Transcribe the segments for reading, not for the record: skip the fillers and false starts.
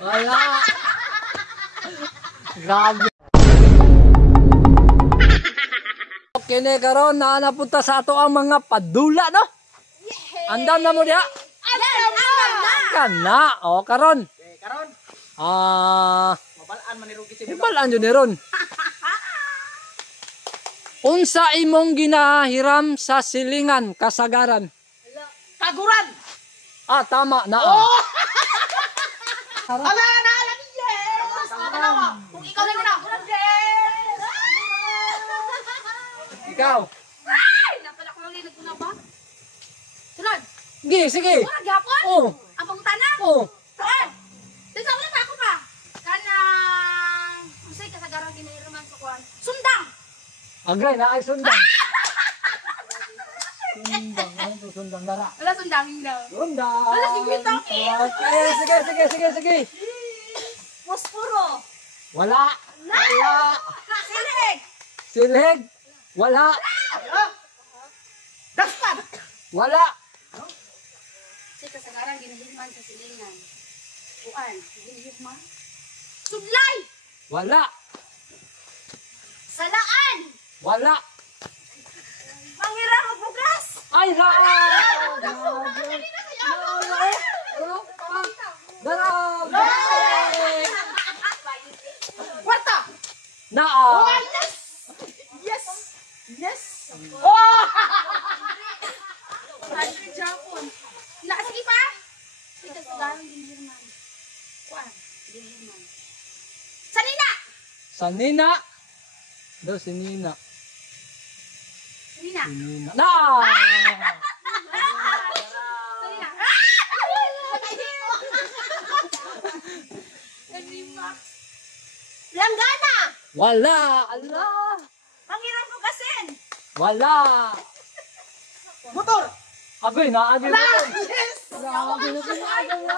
Wala. Grabe. Kini karon na napunta sa ato ang mga padula, no? Andam na mo diha? Andam na. Kana. O karon. Karon, mabalaan man ni Rugi si Ibalaan yun ni Ron. Unsa imong ginahiram sa silingan kasagaran? Kaguran. Tama na. Ala, naala ni Yes. Kung ikaw lang na, kaguran Yes. Ikaw. Ay, napala ko lang linig ko na ba? Sunod. Sige, sige. Wala gyapon. Oh. Ang pangutana. Oh. Sunod. Dito wala pa ako pa. Kanang usay kasagaran ginahiraman sa kuan. Sundang. Agay na ay sundang. Sundang, ano to sundang dara? Wala sundang daw. Sundang. Wala, sige, Toki. Okay, sige. Posporo. Wala. Wala. Silig. Silhig. Wala. Daspan. Wala. Usay kasagaran ginahiraman sa silingan. Kuan, ginahiraman. Sudlay. Wala. Salaan. Wala. Manghirang og bugas. Ay, na! Kwarta. Naa! Yes. Yes. Yes. Oh! Ay, Japon. Sige pa. Ito sa galing ginhirman. Kuan, ginhirman. Sanina. Sa Nina. Daw si Nina. Sanina. Si Nina. Naa! Sanina. Sanina. Langgana. Wala! Allah! Manghirang bugasin. Wala! Motor. Agoy na! Agoy na! Yes. Agoy na!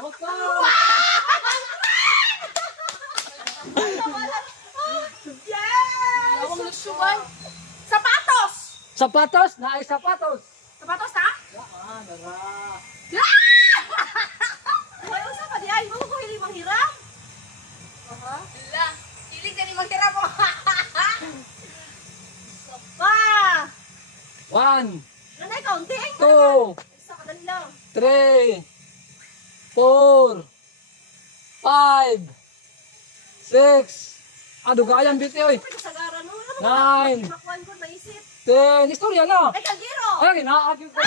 Motor! Yes. Lawang lusugan. Sapatos. Sapatos! Naay sapatos! Sapatos ta? Dara! Ay, usa pa di ay mo ko hili manghiram. La, hili ka ni manghiram mo. Sopa. 1, Nanay kaunting. 2, Isa ka dali lang. 3, 4, 5, 6, dugayan biti oy. Kasagaran mo. 9, Makuan ko naisip. 10, istorya na. Ay, kagiro. Ay, naagin ko.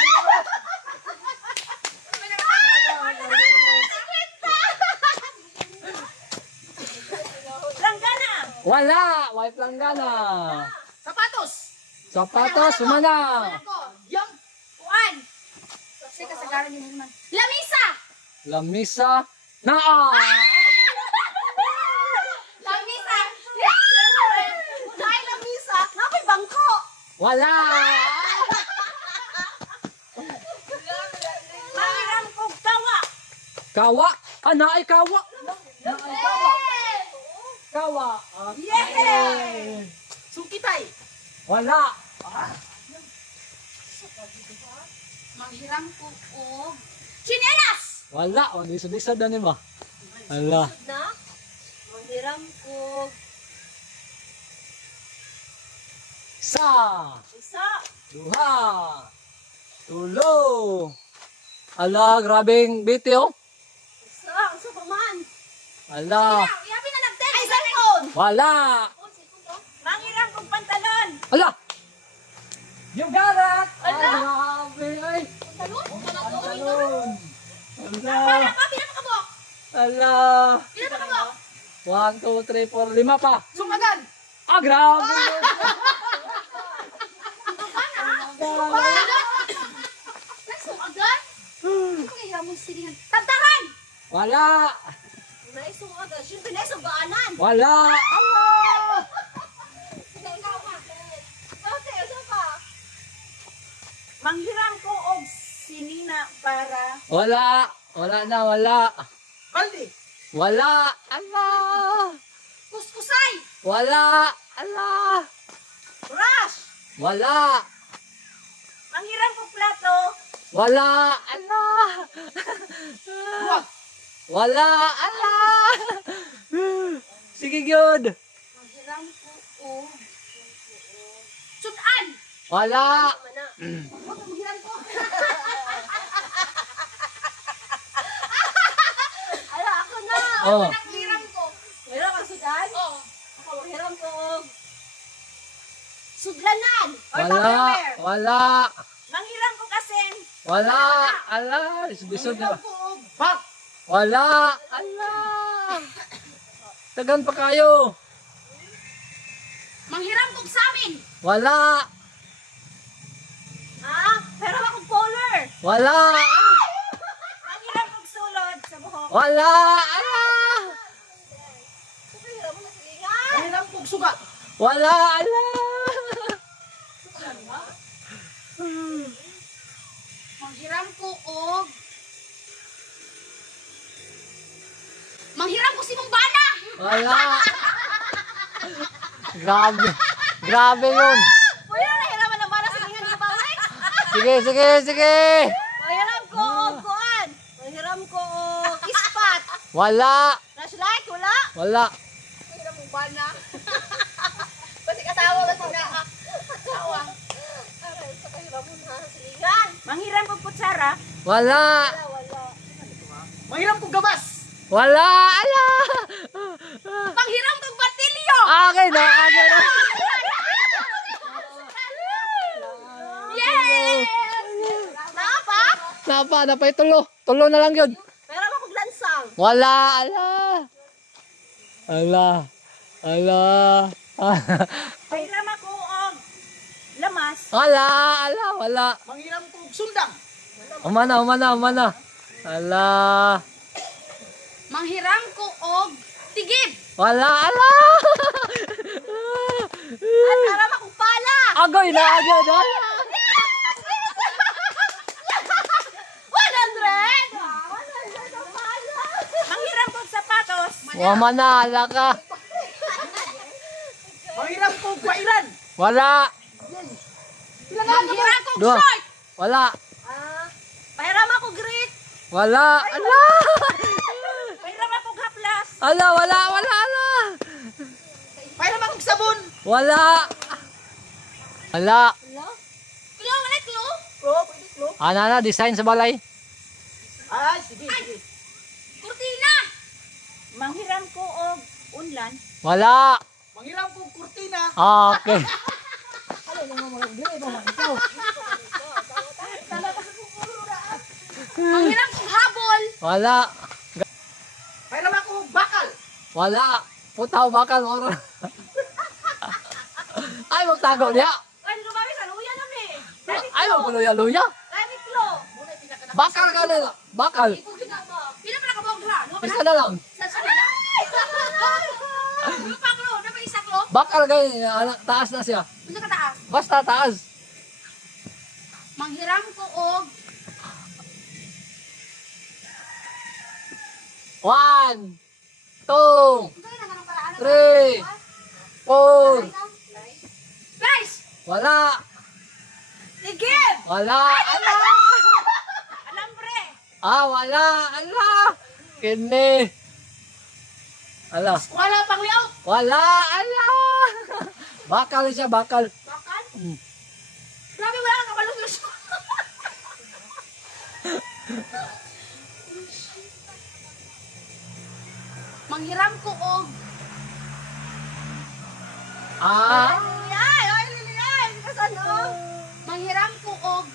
Langgana. Wala, wife lang gana. Sapatos. Sapatos, sumana. Yang. Kuan. Kasi kasagaran yun naman. Lamisa. Lamisa, naa. Lamisa. Dahil lamisa. Nakoy bangko. Wala. Manghiram kog tawa. Kawa, naay kawa. Naay kawa. Kawa. Yeah! Sukitay. Wala. Manghiram kog og chinelas. Wala, disod-disod na ni ba? Wala. Na? Manghiram kog Isa, isa. duha, tulo. Ala, grabing bityo. Isa pa man. Ala, Yabi na nagtel. Ay, cellphone. wala. Manghiram kog pantalon. Ala. You got it. Ala. Grabe, ay. Pantalon? Talon. Ala. Para pa, pila pa kabok? Ala. Pila pa kabok? 1, 2, 3, 4, 5 pa. Sumagan. Grabe. Nasuagan? Kaya mo sinihan. Tantaran! Wala. Naisuagan. Siyempre naisugaanan. Wala. Ikaw ka. Okay, isa pa. Manghiram ko og sinina para Wala. Wala na, wala. Baldi. Wala. Ala. Kuskusay. Wala. Ala. Rush. Wala. Manghiram ko plato. Wala. Ala. Buwag. Wala. Ala. Sige, good. Manghiram ko og sudan. Wala. Manghiram ko. Ala, ako na. Oh. Manghiram ko. Meron kang sudan? Oh. Ako, hiram ko. Sudlanan. Or Wala. Tupperware. Wala. Manghiram ko kasi. Wala. Ala. Bisod na. Hiram ko. Bak. Wala. Ala. Tagan pa kayo. Manghiram ko sa amin. Wala. Ha? Pero akong polar. Wala. Manghiram ko sulod sa buhok. Wala. Ala. Manghiram ko suga. Wala. Ala. Manghiram ko og Manghiram ko si mong bana. Wala. Grabe. Grabe yun. Pwede na hiraman na para sa ingan ni Bawek. Sige, sige, sige. Manghiram ko kuan. Manghiram ko ispat. Wala. Flashlight, wala. Wala. Manghiram mo bana. Kasi kasawa ba sila? Kasawa. Sa kahiram mo na silingan. Manghiram ko kutsara. Wala. Wala. Manghiram ko gabas. Wala. Ala. Manghiram ko batilyo. Akin na. Akin na. Yes! Napa? Napa. Napay tulo. Tulo na lang yun. Pero ako glansang. Wala. Ala. Ala. Ala. Manghiram ako og lamas. Wala. Ala. Wala. Manghiram ko og sundang. Umana. Umana. Umana. Ala. Manghiram ko og tigib. Wala. Ala. At aram ako pala. Agoy na. Agoy na. 100. 100 ang pala. Manghiram ko og sapatos. Umana. Ala ka. Manghiram ko og kwailan. Wala. Manghiram ko og Dua. short. Wala. Pahiram ako grit. Wala. Ala. Pahiram ako haplas. Ala. Wala. Wala. Ala. Pahiram ako sabon. Wala. Wala. Klo, wala klo. Bro, pwede klo. Ana na. Design sa balay. Ah, sige, sige. Kurtina. Manghiram ko og unlan. Wala. Manghiram ko og kurtina. Okay. Manghiram ko habol. Wala. Pahiram ako og bakal. Wala. Putaw bakal. Oron. Ay, magtago niya. Ay, lumawi sa luya na mi. Dami Ay, magluya-luya. Dami klo. Bakal ka nila. Bakal. Pila pa nakabog ha? No pa Isa na lang. sa sana. No pa klo, na pa isa klo. Bakal kayo. Taas na siya. Unsa ka taas? Basta taas. Manghiram ko og 1, 2, unsa na kanang paraan? 3, 4. Guys, Wala. Tigib. Wala. Ala. Alambre. Wala. Ala. Kini. Ala. Wala pang liaw. Wala. Ala. Bakal siya. Bakal. bakal. Hmm. Grabe wala kang kabalus. Manghiram ko og Liliyay. Ay, liliyay. Kasan o? manghiram ko og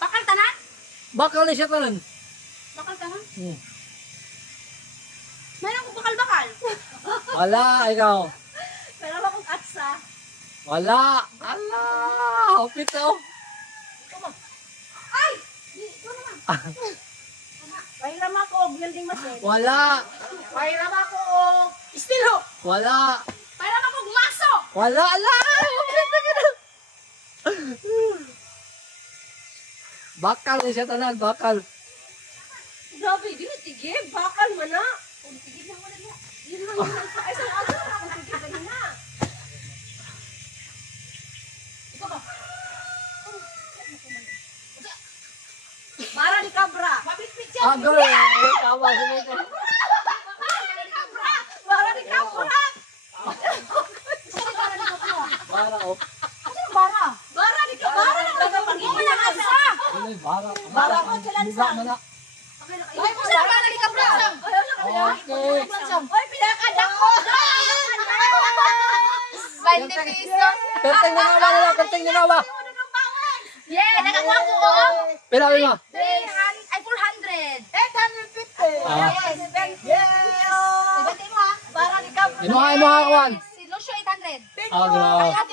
bakal tanan? Bakal na siya tanan. Bakal tanan? Hmm. Mayroon ko bakal-bakal. Wala. Ikaw. Pero akong atsa. Wala. Ala. Hopit oh. Ay! Ito naman. Pahiram ako og welding machine. Wala. Pahiram ako og estilo. Wala. Para makog maso. Wala. Ala. Bakal na siya tanan. Bakal. Grabe, di na tigib. Bakal man na. Kung tigib na wala na. Di na yun ang ay sa aso. Kung tigib na na. Ikaw ba? Mara ni Cabra. Agol eh. Tama si Mika. Para ni Kapura. Bara oh. Bara. Bara ni Kapura. Hindi na asa. Ano bara? Bara ko sila Biga mo na. Ay, mo sa bara ni Kapra. Okay. Oy, pinakadako. 20 pesos. Perteng na nawa nila. Perteng na nawa. Yeah, nakakuha ko oh. Pila mo? 300 ay 400. 850. Ah. Yes, thank you. Ibati mo ha. Para ni Kapura. Inuha kawan. Si Lucio 800. Thank Ah, you. grabe. Ate